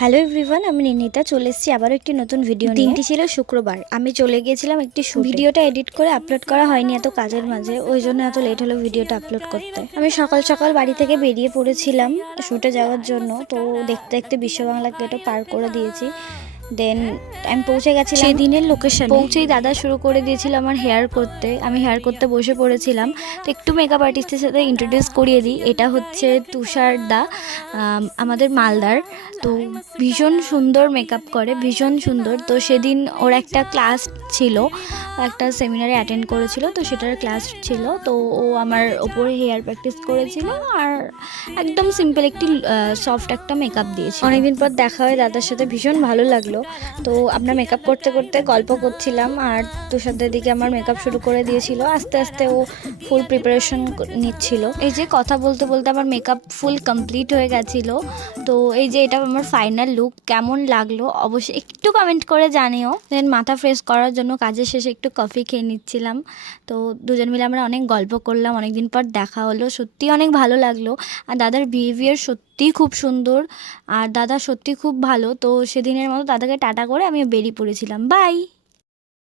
Hello everyone, আমি নিনিতা চলে এসেছি আবারও একটি নতুন ভিডিও নিয়ে। দিনটি ছিল শুক্রবার, আমি চলে গিয়েছিলাম একটি ভিডিওটা এডিট করে আপলোড করা হয়নি এত কাজের মাঝে, ওই জন্য এত লেট হলো ভিডিওটা আপলোড করতে। আমি সকাল সকাল বাড়ি থেকে বেরিয়ে পড়েছিলাম শুটে যাওয়ার জন্য। তো দেখতে দেখতে বিশ্ব বাংলা গেটও পার করে দিয়েছি। দেন আমি পৌঁছে গেছিলাম সেই দিনের লোকেশন। পৌঁছেই দাদা শুরু করে দিয়েছিল আমার হেয়ার করতে। আমি হেয়ার করতে বসে পড়েছিলাম। তো একটু মেকআপ আর্টিস্টের সাথে ইন্ট্রোডিউস করিয়ে দিই, এটা হচ্ছে তুষার দা, আমাদের মালদার। তো ভীষণ সুন্দর মেকআপ করে, ভীষণ সুন্দর। তো সেদিন ওর একটা ক্লাস ছিল, একটা সেমিনারে অ্যাটেন্ড করেছিল, তো সেটার ক্লাস ছিল। তো ও আমার ওপরে হেয়ার প্র্যাকটিস করেছিল আর একদম সিম্পল একটি সফট একটা মেকআপ দিয়েছে। অনেকদিন পর দেখা হয় দাদার সাথে, ভীষণ ভালো লাগলো। তো আমরা মেকআপ করতে করতে গল্প করছিলাম আর তুষারদের দিকে আমার মেকআপ শুরু করে দিয়েছিল। আস্তে আস্তে ও ফুল প্রিপারেশন নিচ্ছিল। এই যে কথা বলতে বলতে আমার মেকআপ ফুল কমপ্লিট হয়ে গেছিলো। তো এই যে এটা আমার ফাইনাল লুক, কেমন লাগলো অবশ্যই একটু কমেন্ট করে জানিও। দেন মাথা ফ্রেশ করার জন্য কাজের শেষে একটু কফি খেয়ে নিচ্ছিলাম। তো দুজন মিলে আমরা অনেক গল্প করলাম, অনেকদিন পর দেখা হলো, সত্যি অনেক ভালো লাগলো। আর দাদার বিহেভিয়ার সত্যিই খুব সুন্দর আর দাদা সত্যি খুব ভালো। তো সেদিনের মতো দাদাকে টাটা করে আমি বেরিয়ে পড়েছিলাম। বাই।